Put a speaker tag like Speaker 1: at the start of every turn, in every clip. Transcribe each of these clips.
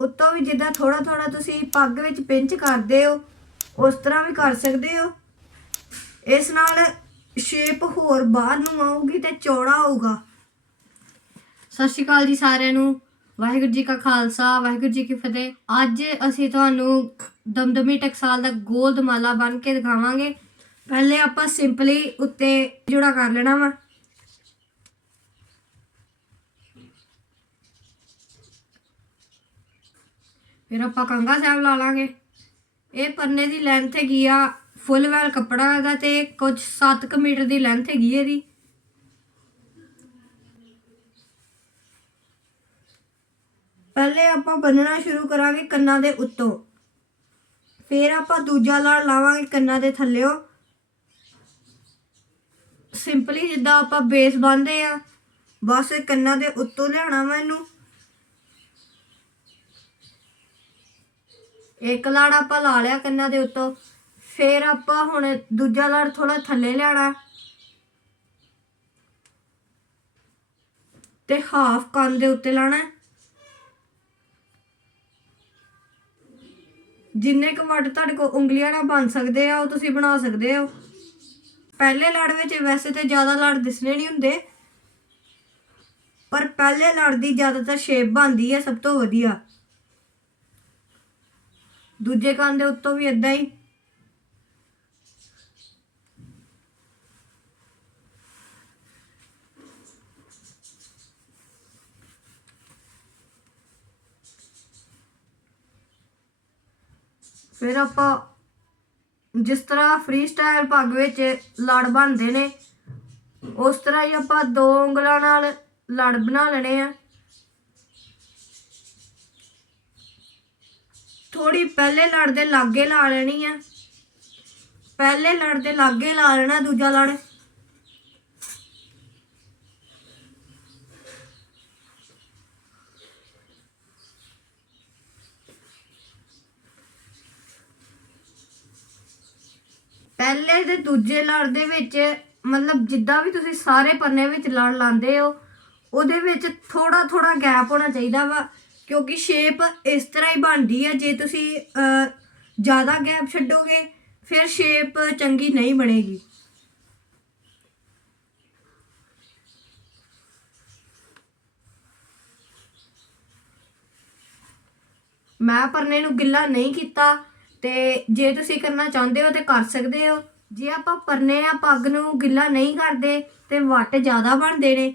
Speaker 1: ਉੱਤੋਂ ਵੀ ਜਿੱਦਾਂ ਥੋੜਾ ਥੋੜਾ ਤੁਸੀਂ ਪੱਗ ਵਿੱਚ ਪਿੰਚ ਕਰਦੇ ਹੋ, ਉਸ ਤਰ੍ਹਾਂ ਵੀ ਕਰ ਸਕਦੇ ਹੋ। ਇਸ ਨਾਲ ਸ਼ੇਪ ਹੋਰ ਬਾਹਰ ਨੂੰ ਆਊਗੀ ਤੇ ਚੌੜਾ ਹੋਊਗਾ ਸਤਿ ਸ਼੍ਰੀ ਅਕਾਲ ਜੀ ਸਾਰਿਆਂ ਨੂੰ। ਵਾਹਿਗੁਰੂ ਜੀ ਕਾ ਖਾਲਸਾ, ਵਾਹਿਗੁਰੂ ਜੀ ਕੀ ਫਤਿਹ। ਅੱਜ ਅਸੀਂ ਤੁਹਾਨੂੰ ਦਮਦਮੀ ਟਕਸਾਲ ਦਾ ਗੋਲ ਦਮਾਲਾ ਬਣ ਕੇ ਦਿਖਾਵਾਂਗੇ। ਪਹਿਲੇ ਆਪਾਂ ਸਿੰਪਲੀ ਉੱਤੇ ਜੁੜਾ ਕਰ ਲੈਣਾ ਵਾ। ਫਿਰ ਆਪਾਂ ਕੰਗਾ ਸਾਹਿਬ ਲਾ ਲਾਂਗੇ। ਇਹ ਪੰਨੇ ਦੀ ਲੈਂਥ ਹੈਗੀ ਆ ਫੁੱਲ ਵੈਲ ਕੱਪੜਾ ਇਹਦਾ ਤੇ ਕੁਝ 7 ਮੀਟਰ ਦੀ ਲੈਂਥ ਹੈਗੀ ਇਹਦੀ। ਪਹਿਲੇ ਆਪਾਂ ਬੰਨਣਾ ਸ਼ੁਰੂ ਕਰਾਂਗੇ ਕੰਨਾਂ ਦੇ ਉੱਤੋਂ। ਫਿਰ ਆਪਾਂ ਦੂਜਾ ਲੜ ਲਾਵਾਂਗੇ ਕੰਨਾਂ ਦੇ ਥੱਲਿਓ। ਸਿੰਪਲੀ ਜਿੱਦਾਂ ਆਪਾਂ ਬੇਸ ਬੰਨਦੇ ਆ, ਬਸ ਕੰਨਾਂ ਦੇ ਉੱਤੋਂ ਲਿਆਉਣਾ ਵਾ ਇੱਕ ਲੜ ਆਪਾਂ ਲਾ ਲਿਆ ਕੰਨਾਂ ਦੇ ਉੱਤੋਂ, ਫਿਰ ਆਪਾਂ ਹੁਣ ਦੂਜਾ ਲੜ ਥੋੜਾ ਥੱਲੇ ਲਿਆਣਾ ਤੇ ਹਾਫ ਕੰਨ ਦੇ ਉੱਤੇ ਲਾਣਾ ਜਿੰਨੇ ਕੁ ਵੱਟ ਤੁਹਾਡੇ ਕੋਲ ਉਂਗਲੀਆਂ ਨਾਲ ਬਣ ਸਕਦੇ ਆ, ਉਹ ਤੁਸੀਂ ਬਣਾ ਸਕਦੇ ਹੋ। ਪਹਿਲੇ ਲੜ ਵਿੱਚ ਵੈਸੇ ਤੇ ਜ਼ਿਆਦਾ ਲੜ ਦਿਸਣੇ ਨਹੀਂ ਹੁੰਦੇ, ਪਰ ਪਹਿਲੇ ਲੜ ਦੀ ਜ਼ਿਆਦਾਤਰ ਸ਼ੇਪ ਬਣਦੀ ਹੈ ਸਭ ਤੋਂ ਵਧੀਆ। ਦੂਜੇ ਕੰਨ ਦੇ ਉੱਤੋਂ ਵੀ ਇਦਾਂ ਹੀ। ਫਿਰ ਆਪਾਂ ਜਿਸ ਤਰ੍ਹਾਂ ਫ੍ਰੀ ਸਟਾਈਲ ਪੱਗ ਵਿੱਚ ਲੜ ਬਣਦੇ ਨੇ, ਉਸ ਤਰ੍ਹਾਂ ਹੀ ਆਪਾਂ ਦੋ ਉਂਗਲਾਂ ਨਾਲ ਲੜ ਬਣਾ ਲੈਣੇ ਆ। ਥੋੜੀ ਪਹਿਲੇ ਲੜ ਦੇ ਲਾਗੇ ਲਾ ਲੈਣੀ ਆ। ਪਹਿਲੇ ਲੜ ਦੇ ਲਾਗੇ ਲਾ ਲੈਣਾ ਦੂਜਾ ਲੜ। ਪਹਿਲੇ ਤੇ ਦੂਜੇ ਲੜ ਦੇ ਵਿੱਚ, ਮਤਲਬ ਜਿੱਦਾਂ ਵੀ ਤੁਸੀਂ ਸਾਰੇ ਪੰਨੇ ਵਿੱਚ ਲੜ ਲਾਉਂਦੇ ਹੋ, ਉਹਦੇ ਵਿੱਚ ਥੋੜਾ ਥੋੜਾ ਗੈਪ ਹੋਣਾ ਚਾਹੀਦਾ ਵਾ। ਕਿਉਂਕਿ ਸ਼ੇਪ ਇਸ ਤਰ੍ਹਾਂ ਹੀ ਬਣਦੀ ਹੈ ਜੇ ਤੁਸੀਂ ਜ਼ਿਆਦਾ ਗੈਪ ਛੱਡੋਗੇ, ਫਿਰ ਸ਼ੇਪ ਚੰਗੀ ਨਹੀਂ ਬਣੇਗੀ। ਮੈਂ ਪਰਨੇ ਨੂੰ ਗਿੱਲਾ ਨਹੀਂ ਕੀਤਾ ਤੇ ਜੇ ਤੁਸੀਂ ਕਰਨਾ ਚਾਹੁੰਦੇ ਹੋ ਤੇ ਕਰ ਸਕਦੇ ਹੋ। ਜੇ ਆਪਾਂ ਪਰਨੇ ਆ ਪੱਗ ਨੂੰ ਗਿੱਲਾ ਨਹੀਂ ਕਰਦੇ ਤੇ ਵੱਟ ਜ਼ਿਆਦਾ ਬਣਦੇ ਨੇ।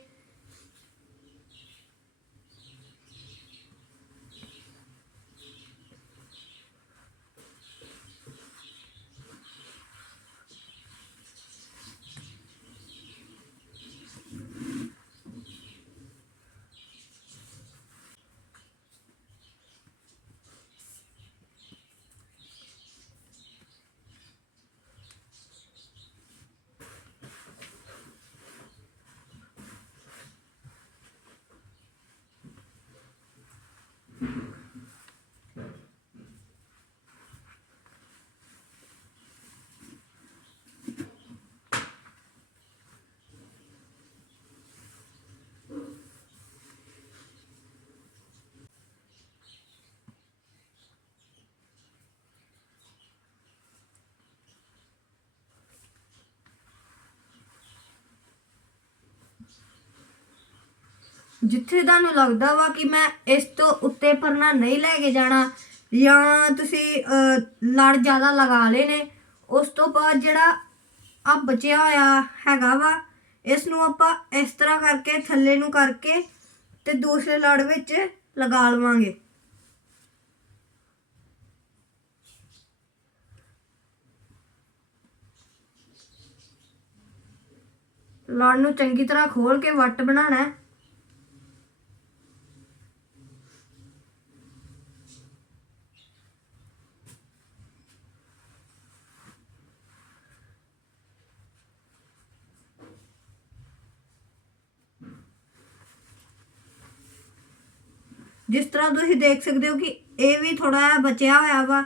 Speaker 1: ਜਿੱਥੇ ਤੁਹਾਨੂੰ ਲੱਗਦਾ ਵਾ ਕਿ ਮੈਂ ਇਸ ਤੋਂ ਉੱਤੇ ਪਰਨਾ ਨਹੀਂ ਲੈ ਕੇ ਜਾਣਾ, ਜਾਂ ਤੁਸੀਂ ਲੜ ਜ਼ਿਆਦਾ ਲਗਾ ਲਏ ਨੇ, ਉਸ ਤੋਂ ਬਾਅਦ ਜਿਹੜਾ ਆ ਬਚਿਆ ਹੋਇਆ ਹੈਗਾ ਵਾ, ਇਸ ਨੂੰ ਆਪਾਂ ਇਸ ਤਰ੍ਹਾਂ ਕਰਕੇ, ਥੱਲੇ ਨੂੰ ਕਰਕੇ ਤੇ ਦੂਸਰੇ ਲੜ ਵਿੱਚ ਲਗਾ ਲਵਾਂਗੇ। ਲੜ ਨੂੰ ਚੰਗੀ ਤਰ੍ਹਾਂ ਖੋਲ ਕੇ ਵੱਟ ਬਣਾਉਣਾ ਹੈ। ਜਿਸ ਤਰ੍ਹਾਂ ਤੁਸੀਂ ਦੇਖ ਸਕਦੇ ਹੋ ਕਿ ਇਹ ਵੀ ਥੋੜਾ ਜਿਹਾ ਬਚਿਆ ਹੋਇਆ ਵਾ।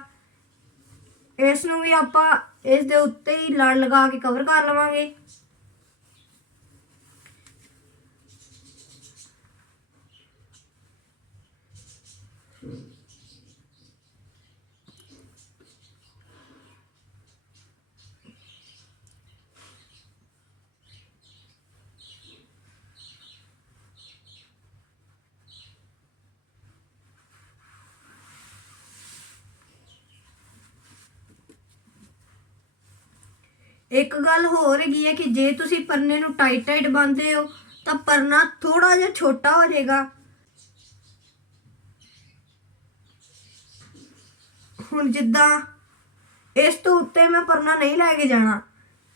Speaker 1: ਇਸ ਨੂੰ ਵੀ ਆਪਾਂ ਇਸ ਦੇ ਉੱਤੇ ਹੀ ਲੜ ਲਗਾ ਕੇ ਕਵਰ ਕਰ ਲਵਾਂਗੇ। ਇੱਕ ਗੱਲ ਹੋਰ ਹੈਗੀ ਹੈ ਕਿ ਜੇ ਤੁਸੀਂ ਪਰਨੇ ਨੂੰ ਟਾਈਟ ਟਾਈਟ ਬੰਨਦੇ ਹੋ, ਤਾਂ ਪਰਨਾ ਥੋੜਾ ਜਿਹਾ ਛੋਟਾ ਹੋ ਜਾਏਗਾ। ਹੁਣ ਜਿੱਦਾਂ ਇਸ ਤੋਂ ਉੱਤੇ ਮੈਂ ਪਰਨਾ ਨਹੀਂ ਲੈ ਕੇ ਜਾਣਾ,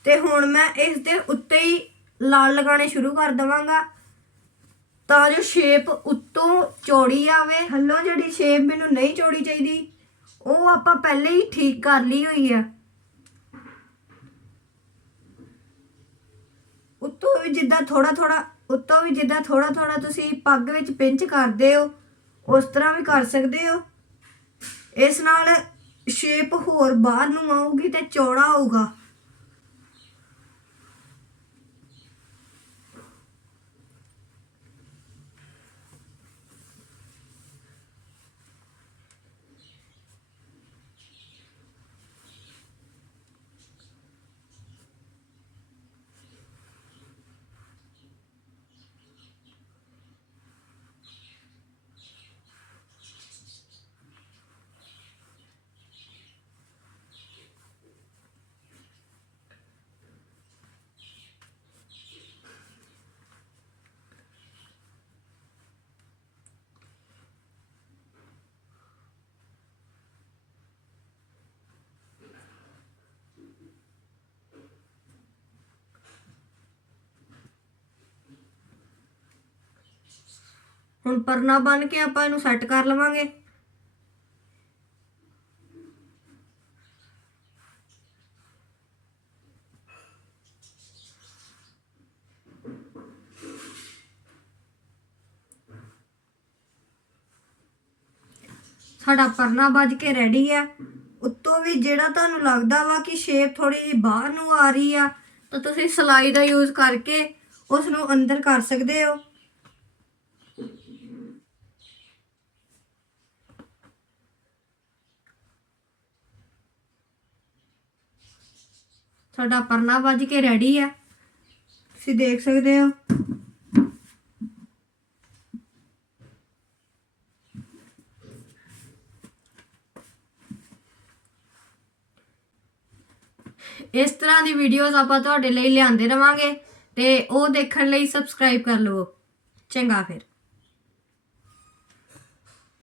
Speaker 1: ਤੇ ਹੁਣ ਮੈਂ ਇਸ ਦੇ ਉੱਤੇ ਹੀ ਲਾਲ ਲਗਾਣੇ ਸ਼ੁਰੂ ਕਰ ਦਵਾਂਗਾ। ਤਾਂ ਜੋ ਸ਼ੇਪ ਉੱਤੋਂ ਚੌੜੀ ਆਵੇ। ਹੱਲੋਂ, ਜਿਹੜੀ ਸ਼ੇਪ ਮੈਨੂੰ ਨਹੀਂ ਚੌੜੀ ਚਾਹੀਦੀ, ਉਹ ਆਪਾਂ ਪਹਿਲੇ ਹੀ ਠੀਕ ਕਰ ਲਈ ਹੋਈ ਆ। ਉੱਤੋਂ ਵੀ ਜਿੱਦਾਂ ਥੋੜਾ ਥੋੜਾ ਉੱਤੋਂ ਵੀ ਜਿੱਦਾਂ ਥੋੜਾ ਥੋੜਾ ਤੁਸੀਂ ਪੱਗ ਵਿੱਚ ਪਿੰਚ ਕਰਦੇ ਹੋ, ਉਸ ਤਰ੍ਹਾਂ ਵੀ ਕਰ ਸਕਦੇ ਹੋ। ਇਸ ਨਾਲ ਸ਼ੇਪ ਹੋਰ ਬਾਹਰ ਨੂੰ ਆਊਗੀ ਤੇ ਚੌੜਾ ਹੋਊਗਾ ਹੁਣ ਪਰਨਾ ਬੰਨ ਕੇ ਆਪਾਂ ਇਹਨੂੰ ਸੈੱਟ ਕਰ ਲਵਾਂਗੇ। ਸਾਡਾ ਪਰਨਾ ਵੱਜ ਕੇ ਰੈਡੀ ਆ। ਉੱਤੋਂ ਵੀ ਜਿਹੜਾ ਤੁਹਾਨੂੰ ਲੱਗਦਾ ਵਾ ਕਿ ਸ਼ੇਪ ਥੋੜੀ ਜਿਹੀ ਬਾਹਰ ਨੂੰ ਆ ਰਹੀ ਆ, ਤਾਂ ਤੁਸੀਂ ਸਲਾਈ ਦਾ ਯੂਜ਼ ਕਰਕੇ ਉਸ ਨੂੰ ਅੰਦਰ ਕਰ ਸਕਦੇ ਹੋ। ਸਾਡਾ ਪਰਨਾ ਵੱਜ ਕੇ ਰੈਡੀ ਆ। ਤੁਸੀਂ ਦੇਖ ਸਕਦੇ ਹੋ। ਇਸ ਤਰ੍ਹਾਂ ਦੀ ਵੀਡੀਓਜ਼ ਆਪਾਂ ਤੁਹਾਡੇ ਲਈ ਲਿਆਂਦੇ ਰਵਾਂਗੇ ਤੇ ਉਹ ਦੇਖਣ ਲਈ ਸਬਸਕ੍ਰਾਈਬ ਕਰ ਲਵੋ। ਚੰਗਾ ਫਿਰ।